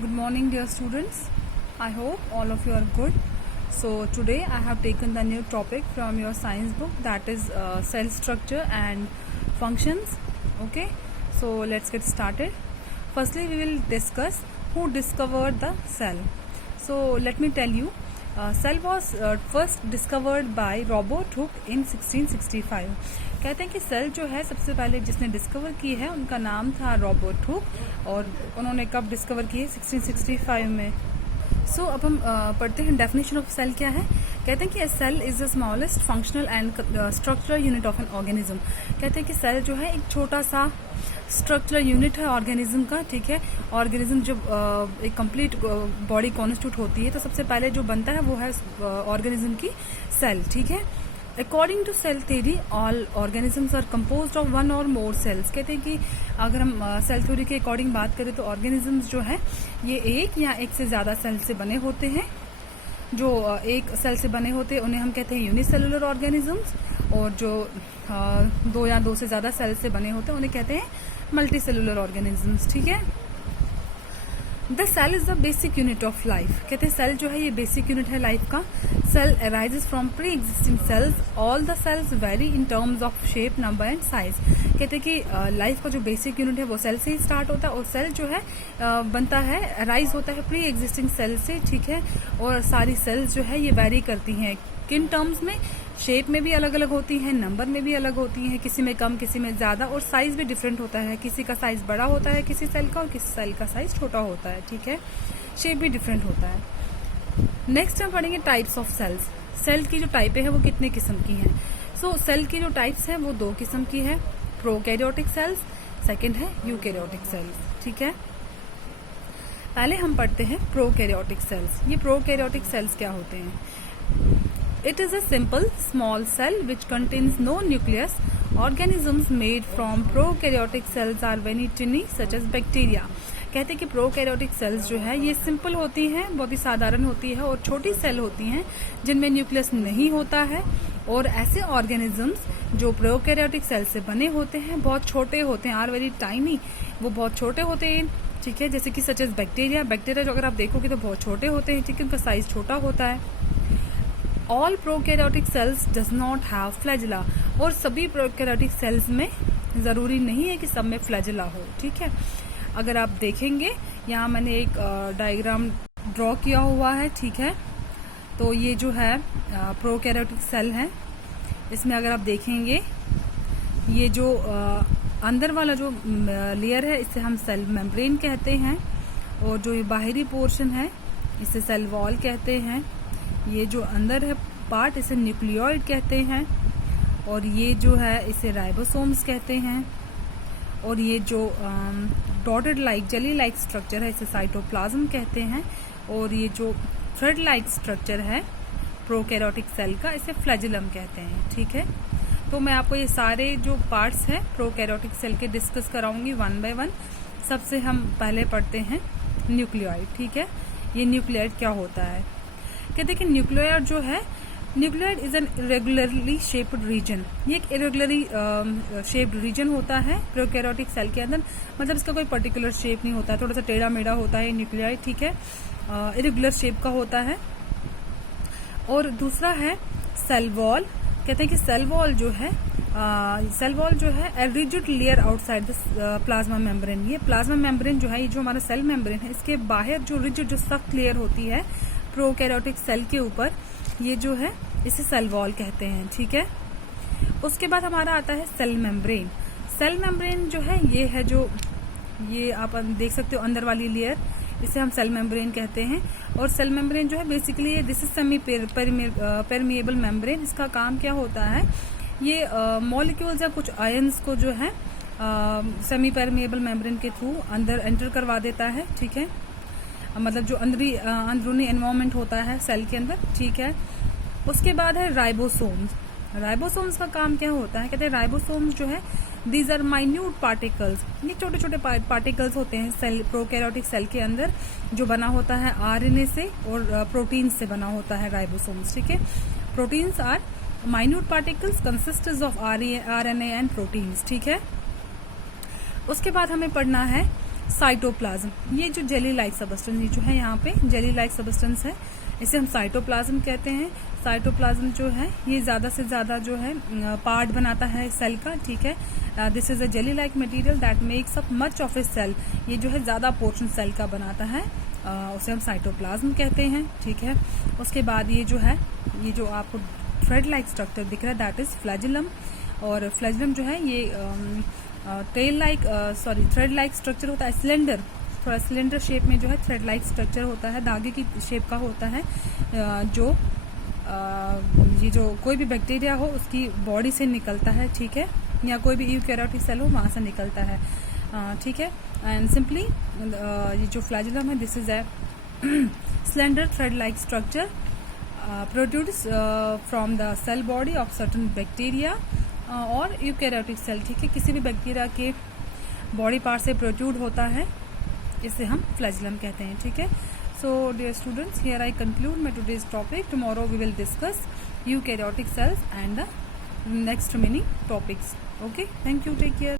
Good morning, dear students. I hope all of you are good. So today I have taken the new topic from your science book, that is cell structure and functions. Okay, so let's get started. Firstly, we will discuss who discovered the cell. So let me tell you, cell was first discovered by Robert Hooke in 1665. कहते हैं कि cell जो है सबसे पहले जिसने discover की है उनका नाम था रॉबर्ट हुक, और उन्होंने कब डिस्कवर की है? 1665 में. सो अब हम पढ़ते हैं डेफिनेशन ऑफ सेल क्या है. कहते हैं कि a cell is the smallest functional and structural unit of an organism. कहते हैं कि सेल जो है एक छोटा सा स्ट्रक्चरल यूनिट है ऑर्गेनिज्म का. ठीक है, ऑर्गेनिज्म जब एक कंप्लीट बॉडी कॉन्स्टिट्यूट होती है तो सबसे पहले जो बनता है वो है ऑर्गेनिज्म की सेल. ठीक है, according to cell theory all organisms are composed of one or more sales. कहते हैं कि अगर हम सेल थ्योरी के अकॉर्डिंग बात करें तो ऑर्गेनिजम्स जो है ये एक या एक से ज्यादा सेल से बने होते हैं. जो एक सेल से बने होते हैं उन्हें हम कहते हैं यूनिसेलुलर ऑर्गेनिजम्स, और जो दो या दो से ज्यादा सेल से बने होते हैं उन्हें कहते हैं मल्टी सेलुलर ऑर्गेनिजम्स. ठीक है, the cell is the basic unit of life. कहते हैं सेल जो है ये बेसिक यूनिट है लाइफ का. Cell arises from pre existing cells. All the cells vary in terms of shape, number and size. कहते हैं कि लाइफ का जो बेसिक यूनिट है वो सेल से ही स्टार्ट होता है, और सेल जो है बनता है, अराइज होता है प्री एग्जिस्टिंग सेल से. ठीक है, और सारी सेल्स जो है ये वेरी करती हैं. किन टर्म्स में? शेप में भी अलग अलग होती हैं, नंबर में भी अलग होती हैं, किसी में कम किसी में ज्यादा, और साइज भी डिफरेंट होता है. किसी का साइज बड़ा होता है किसी सेल का, और किसी सेल का साइज छोटा होता है. ठीक है, शेप भी डिफरेंट होता है. नेक्स्ट हम पढ़ेंगे टाइप्स ऑफ सेल्स. सेल की जो टाइपें हैं वो कितने किस्म की हैं. सो सेल की जो टाइप्स हैं वो दो किस्म की है. प्रोकैरियोटिक सेल्स, सेकंड है यूकैरियोटिक सेल्स. ठीक है, पहले हम पढ़ते हैं प्रोकैरियोटिक सेल्स. ये प्रोकैरियोटिक सेल्स क्या होते हैं? It is a simple small cell which contains no nucleus. Organisms made from prokaryotic cells are very tiny, such as bacteria. कहते हैं कि प्रोकैरियोटिक सेल्स जो है ये सिंपल होती हैं, बहुत ही साधारण होती है, और छोटी सेल होती हैं जिनमें न्यूक्लियस नहीं होता है. और ऐसे ऑर्गेनिजम्स जो प्रोकैरियोटिक सेल से बने होते हैं बहुत छोटे होते हैं, आर वेरी टाइनी, वो बहुत छोटे होते हैं. ठीक है, जैसे कि सच एज बैक्टीरिया. बैक्टीरिया जो अगर आप देखोगे तो बहुत छोटे होते हैं. ठीक है, उनका साइज छोटा होता है. All prokaryotic cells does not have flagella. और सभी प्रोकैरियोटिक सेल्स में जरूरी नहीं है कि सब में फ्लैजिला हो. ठीक है, अगर आप देखेंगे यहाँ मैंने एक डायग्राम ड्रॉ किया हुआ है. ठीक है, तो ये जो है प्रोकैरियोटिक सेल है. इसमें अगर आप देखेंगे ये जो अंदर वाला जो लेयर है इसे हम सेल मेम्ब्रेन कहते हैं, और जो ये बाहरी पोर्शन है इसे सेल वॉल कहते हैं. ये जो अंदर है पार्ट इसे न्यूक्लियोइड कहते हैं, और ये जो है इसे राइबोसोम्स कहते हैं, और ये जो dotted like jelly like structure है इसे साइटोप्लाज्म कहते हैं, और ये जो थ्रेड लाइक स्ट्रक्चर है प्रोकैरियोटिक सेल का इसे फ्लैजिलम कहते हैं. ठीक है, तो मैं आपको ये सारे जो पार्ट्स हैं प्रोकैरियोटिक सेल के डिस्कस कराऊंगी वन बाय वन. सबसे हम पहले पढ़ते हैं न्यूक्लियोइड. ठीक है, ये न्यूक्लियोइड क्या होता है? कहते हैं कि न्यूक्लियोइड जो है, nucleoid is an irregularly shaped region. ये एक इरेगुलरली शेप्ड रीजन होता है प्रोकैरियोटिक सेल के अंदर. मतलब इसका कोई पर्टिकुलर शेप नहीं होता है, थोड़ा सा टेढ़ा मेढ़ा होता है न्यूक्लियोइड. ठीक है, इरेगुलर शेप का होता है. और दूसरा है सेल वॉल. कहते हैं कि सेल वॉल जो है a rigid layer outside the plasma membrane. ये प्लाज्मा मेम्ब्रेन जो है, ये जो हमारा सेल मेम्ब्रेन है इसके बाहर जो रिजिड जो सख्त लेयर होती है प्रोकैरियोटिक सेल के ऊपर, ये जो है इसे सेल वॉल कहते हैं. ठीक है, उसके बाद हमारा आता है सेल मेम्ब्रेन. सेल मेम्ब्रेन जो है ये है जो ये आप देख सकते हो अंदर वाली लेयर, इसे हम सेल मेम्ब्रेन कहते हैं. और सेल मेम्ब्रेन जो है basically this is semi permeable membrane. इसका काम क्या होता है? ये मॉलिक्यूल्स या कुछ आयंस को जो है सेमी परमिएबल मेम्ब्रेन के थ्रू अंदर एंटर करवा देता है. ठीक है, मतलब जो अंदरूनी एनवायरनमेंट होता है सेल के अंदर. ठीक है, उसके बाद है राइबोसोम्स. राइबोसोम्स का काम क्या होता है? कहते हैं राइबोसोम्स जो है दीज आर माइन्यूट पार्टिकल्स. ये छोटे छोटे पार्टिकल्स होते हैं सेल प्रोकैरियोटिक सेल के अंदर, जो बना होता है आरएनए से और प्रोटीन से बना होता है राइबोसोम्स. ठीक है, proteins are minute particles consistent of RNA and proteins. ठीक है, उसके बाद हमें पढ़ना है साइटोप्लाज्म, ये जो जेली लाइक सबस्टेंस, ये जो है यहाँ पे जेली लाइक सबस्टेंस है, इसे हम साइटोप्लाज्म कहते हैं। साइटोप्लाज्म जो है ये ज़्यादा से ज़्यादा जो है पार्ट बनाता है सेल का, ठीक है। This is a jelly like material that makes up much of a cell, ये जो है ज़्यादा पोर्शन सेल का बनाता है, उसे हम साइटोप्लाज्म कहते हैं, ठीक है। उसके बाद ये जो है, ये जो आपको थ्रेड लाइक स्ट्रक्चर दिख रहा है दैट इज फ्लैजिलम, और फ्लैजिलम जो है ये थ्रेड लाइक स्ट्रक्चर होता है, सिलेंडर, थोड़ा सिलेंडर शेप में जो है थ्रेड लाइक स्ट्रक्चर होता है, धागे की शेप का होता है, जो ये जो कोई भी बैक्टीरिया हो उसकी बॉडी से निकलता है, ठीक है, या कोई भी यूकैरियोटिक सेल हो वहाँ से निकलता है, ठीक है। एंड सिंपली ये जो फ्लैजिलम है this is a slender thread-like structure produced from the cell body of certain bacteria और यूकैरियोटिक सेल, ठीक है, किसी भी बैक्टीरिया के बॉडी पार्ट से प्रोट्रूड होता है, इसे हम फ्लैजिलम कहते हैं, ठीक है। So dear students, here I conclude my today's topic. Tomorrow we will discuss eukaryotic cells and the next many topics. Okay, thank you, take care.